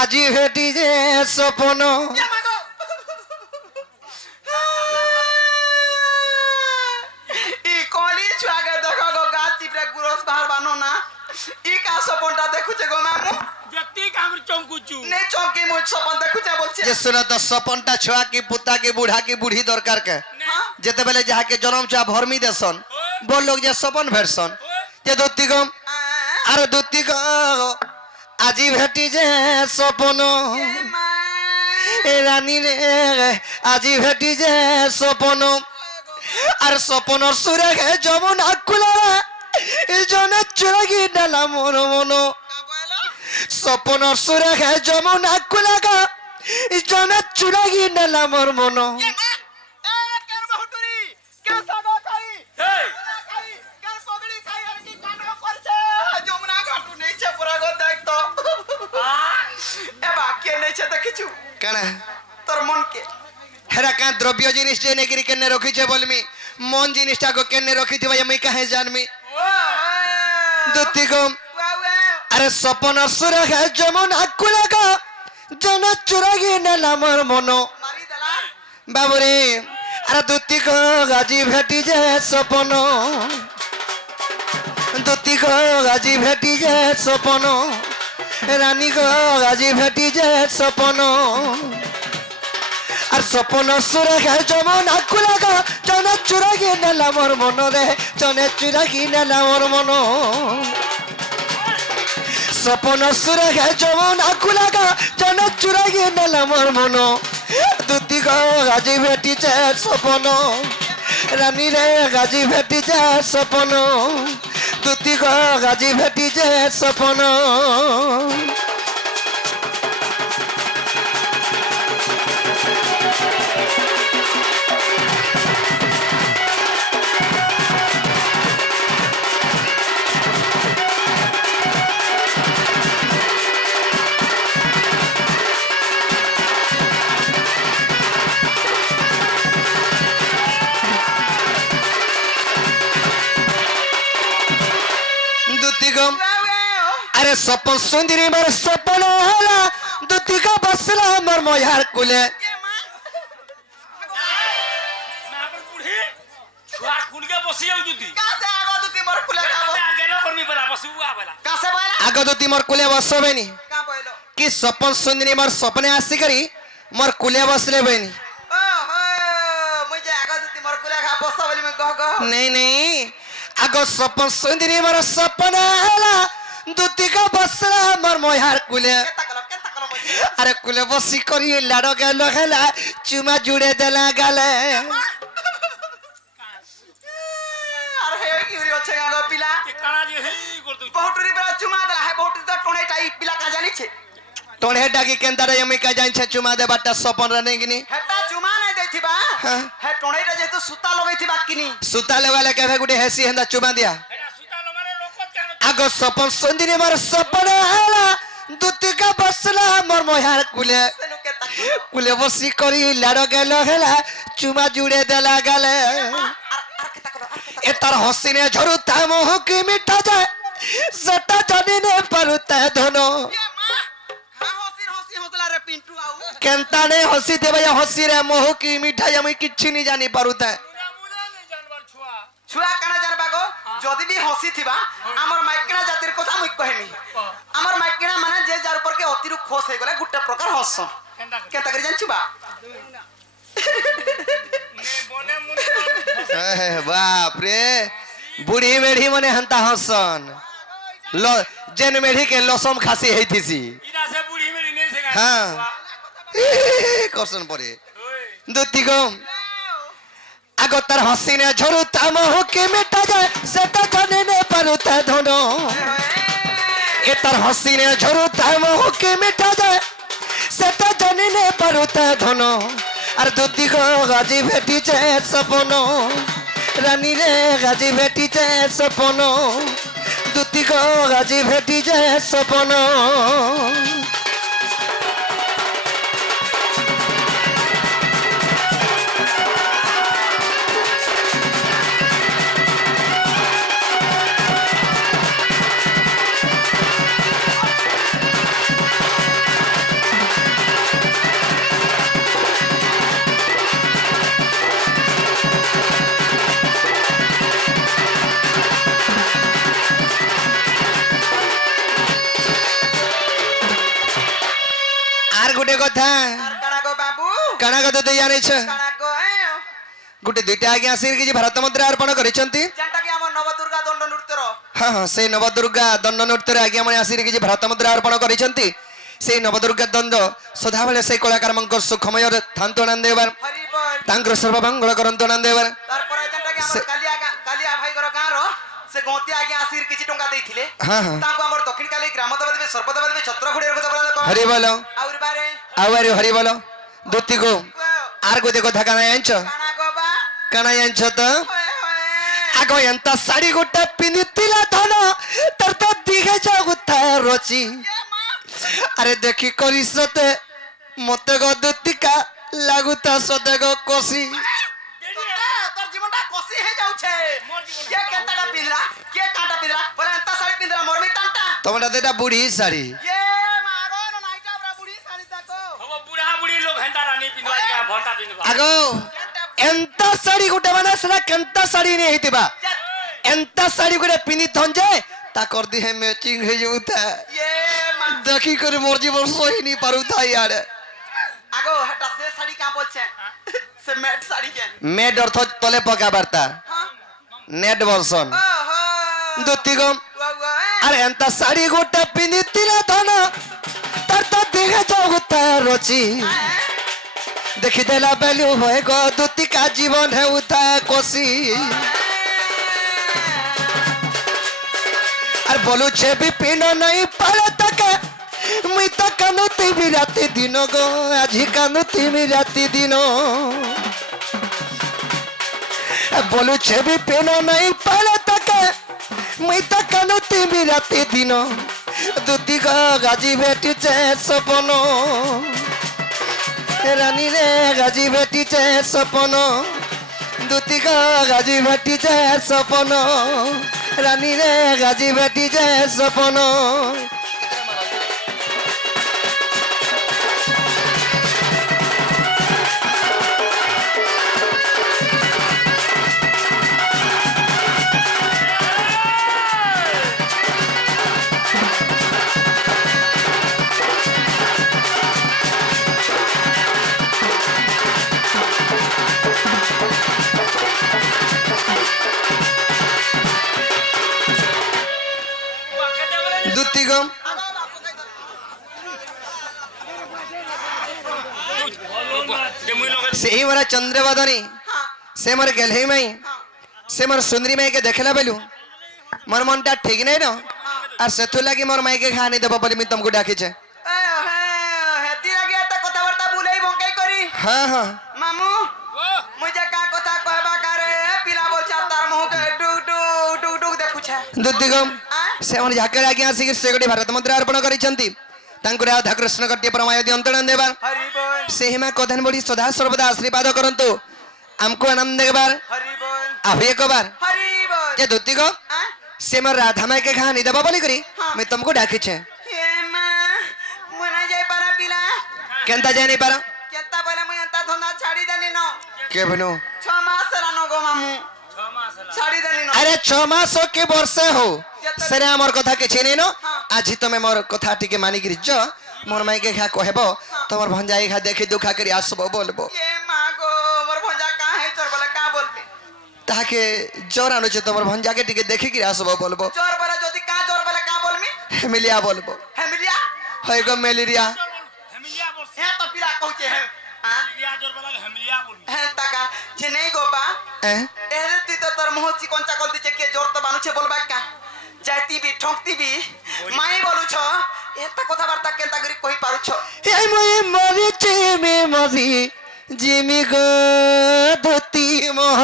আজি ভেটি যে সপন ই কলি ছুয়াকে দেখো গো গাছ চিপড়ে গুরস বাহার বানো না ই কা সপনটা দেখুছে গো মামু যেতি কাম চমকুচু নে চমকি মুই সপন দেখুছে বলছে যে শুনে তো সপনটা ছুয়া কি পুতা কি বুढ़ा की बूढ़ी दरकार के যেতে বেলে যাহাকে জনম চা ভরমি দেশন বল লোক যে সপন ভেরসন যে দুতি গম আর দুতি গ আজি ভেটি যে সপন এ রানী রে আজি ভেটি যে সপন আর সপনর সুরে গে যমুনা কুলা এই জনে চুরাগি ডালা মন মন সপনর সুরে গে যমুনা কুলা গা এই জনে চুরাগি ডালা মর মন কেন তোর মনকে হেরা কাঁ দ্রব্য জিনিস যে নেগিরি কেনে রখিছে বলমি মন জিনিসটা গো কেনে রখিথিবা আমি কাহে জানমি দুতি গম আরে সপন সুরে গে যেমন আকুলা গা জন চুরাগি নেলা মোর মন বাবুরে আরে দুতি গো আজি ভেটি যে সপন দুতি গো আজি ভেটি যে সপন রানী গো আজি ভেটি যে সপন আর সপন সুরে গে যেমন আকুলা গা জন চুরাগি নেলা মোর মন রে জনে চুরাগি নেলা মোর মন সপন সুরে গে যেমন আকুলা গা জন চুরাগি নেলা মোর মন দুতি গো আজি ভেটি যে সপন রানী রে গাজি ভেটি যে সপন দুতি গো গাজি ভেটি যে সপন अरे सपन सुंदरी मर सपन होला दुती का बसला मर मोयार कुले आगो दुती मर कुले बसबेनी कि सपन सुंदरी मर सपने आसी करी मर कुले बसले बेनी नहीं नहीं आगो सपन सुंदरी मर सपन होला दुती का बसला मर मोयार कुले अरे कुले बसी करी लाडो गेलो खेला चुमा जुड़े देला गाले अरे हे क्यूरी होछे गागो पिला काना जे हे करतो बहुटरी बेला चुमा देला है बहुटरी तो टोणे टाई पिला का जानी छे टोणे डाकी केंदा रे यमी का जान छे चुमा दे बाटा सपन रने किनी हेटा चुमा नै देथिबा हे टोणे रे जेतु सुता लगैथिबा किनी सुता लेवाले केभे गुडे हेसी हंदा चुमा दिया आगो सपन सुंदरी मर सपन होला दुती का बसला मर मोयार कुले कुले बसी करी लाडो गेलो हेला चुमा जुड़े देला गाले ए तार हसीने झरुता मोह की मिठा जाए सटा जानी ने परुता धनो केंता ने हसी दे भैया हसी रे मोह की मिठाई हम किछि नहीं जानी परुता छुआ काना जानबा गो जदी भी हसी थिबा हमर माइकना जातिर কথা মুই কহিমি हमर माइकना माने जे जार ऊपर के अतिरु खोस हे गले गुट्टा प्रकार हस केता करी जानछुबा बाप रे बुढ़ी मेढ़ी मने हंता हसन लो जेन मेढ़ी के लसम खासी हेथिसी इना से बुढ़ी मेढ़ी नहीं से हां क्वेश्चन परे दुती गम आगो तार हसीने झरुता मोह के मिटा जाए सेटा जाने ने परुता धनो ए तार हसीने झरुता मोह के मिटा जाए सेटा जाने ने परुता धनो আর দুতি গো গাজি ভেটিছে সপন রানী রে গাজি ভেটিছে সপন দুতি গো গাজি ভেটিছে সপন আর গোটে কথা আর কানা গো বাবু কাଣା কথা তুই জানিছ কানা গো গোটে দুইটা আজ্ঞা আসি কিছু ভারত মুদ্রা অর্পণ করেছেন্তি যেটা কি আমার নবদুর্গা দণ্ড নৃত্যর হ্যাঁ হ্যাঁ সেই নবদুর্গা দণ্ড নৃত্যরে আজ্ঞা মানে আসি কিছু ভারত মুদ্রা অর্পণ করেছেন্তি সেই নবদুর্গা দণ্ড সদাবেলে সেই কলাকার সুখময় থান্তু আনন্দ দেবার হরি বল তাঙ্কর সর্বমঙ্গল করন্তু আনন্দ দেবার তারপরে যেটা কি আমার কালিয়া ভাই ঘর গাঁর সে গতি আগে আসির কিছু টঙ্কা দেইছিলে হ্যাঁ হ্যাঁ তাকে আমার দক্ষিণ কালী গ্রাম দেবা দেবে সর্বদেবা দেবে ছত্রখুড়ির কথা বলা কম হরি বল আউরি বারে আওয়ারি হরি বল দুতি গো আর গোটে কথা কানা জানিছ কানা গো বা কানা জানিছ তো হয়ে হয়ে আগ এন্ত শাড়ি গোটে পিঁধিলা ধন তার তো দিঘে যাগুতা রচি আরে দেখি করি সতে মতে গো দুতিকা লাগুতা সতে গো কষি তোর জীবনটা কষি হয়ে যাচ্ছে কে কেনটা পিঁধলা কে কাঁটা পিঁধলা বলে এত শাড়ি পিঁধলা মোর মিতানটা তোমার এটা বুড়ি শাড়ি এ মাগো না নাইটা বড় বুড়ি শাড়ি তাকো হব বুড়া বুড়ি লোক হেন্তা রানি পিনবা ভন্তা পিনবা আগ এন্ত শাড়ি গোটে মানে সেটা কেন্তা শাড়ি নেই হইতিবা এন্ত শাড়ি গোটে পিঁধি থন যে তা কর দিহে ম্যাচিং হয়ে যাউতা এ মা দেখি করে মোর জীবন সহি নি পারুতা ইয়ারে আগো হেটা সে শাড়ি কা বলছে সে ম্যাট শাড়ি কেন মেড অর্থ তলে পকা বার্তা হ্যাঁ নেট বর্ষণ ওহো দুতিগম ওয়া আর এন্ত শাড়ি গোটে পিঁধিলা ধন তার তো দিঘে যাগুতা রচি দেখি দেলা বেলু হয়ে গো দুতিকা জীবন হেউতা কষি আর বলুছে বিপিন নাই পারে তাকে মুই তো কানুতিবি রাতি দিন গো আজি কানুতিবি রাতি দিন বলুছে বিপিন নাই পারে তাকে মুই তো কানুতিবি রাতি দিন দুতি গো গাজি ভেটিছে সপন রানী রে গাজি ভেটিছে সপন দুতি গো গাজি ভেটিছে সপন রানী রে গাজি ভেটিছে সপন দুতিগম সেই মোরা চন্দ্রবদনী সে মোর গেলহি মাই সে মোর সুন্দরী মাইকে দেখলা বেলু মোর মনটা ঠিক নাই না আর সেথু লাগি মোর মাইকে খানি দেব বলি আমি তোমাকে ডাকিছে হেতি লাগি এত কথাবার্তা বুলাই বঙ্কাই করি হ্যাঁ হ্যাঁ মামু মুই যে কা কথা কহবা কারে পিলা বলছা তার মুখে টুক টুক টুক টুক দেখুছে দুতিগম সে আমার ঝাকের আগে আসিকি ସେ ଗୋଟେ ଭାରତ ମୁଦ୍ରା ଅର୍ପଣ କରିଛନ୍ତି ତାଙ୍କୁ ରାଧା କୃଷ୍ଣ ଗୋଟିଏ ପରମାୟ ଅନ୍ତରଣ ଦେବା হরি বল ସେହି ମା କଥାନ ବଢି ସଦା ସର୍ବଦା ଆଶୀର୍ବାଦ କରନ୍ତୁ ଆମକୁ ଆନନ୍ଦ ଦେବାର হরি বল ଆଉ ଏକ ବାର হরি বল ଯେ ଦୁତିଗମ ସେ ମୋର ରାଧା ମାଇକେ ଖାନି ଦେବ ବୋଲି କରି ମୁଁ ତମକୁ ଡାକିଛେ এ মা মনে যাই পারা পিলা କେନ୍ତା ଜାଣି ପାର কেতা বলে মুই এতা ধন্দা ছাড়ি দেনি ন কে ভনু 6 মাস রানো গো মামু 6 মাস হলা ছাড়ি দেনি ন আরে 6 মাস কি বর্ষে হো সেরে আমার কথা কিছু নেই ন আজি তুমি মোর কথা টিকে মানিকি য মোর মাইকে খা কহেব তোমার ভঞ্জাই খা দেখি দুখা করি আসবো বলবো এ মা গো মোর ভঞ্জা কা হে চোর বলে কা বলবি তাহাকে জ্বর আনুছে তোমার ভঞ্জাকে টিকে দেখিকি আসবো বলবো চোর বলে যদি কা চোর বলে কা বলমি হেমিলিয়া বলবো হেমিলিয়া হয় গো ম্যালেরিয়া হেমিলিয়া বলছে হে তো পিলা কইছে হে হেমিলিয়া জোর বলা হেমিলিয়া বলবি হে টাকা যে নেই গো বা এ এরে তুই তো তোর মুহতি কোনটা কল দিছে কে জোর তো বানুছে বলবা কা যাইতিবি ঠকতিবি মাই বলুছ এতা কথাবার্তা কেনতা করি কই পারুছ এই মই মরিছি মে মরি জিমি গো ধতি মোহ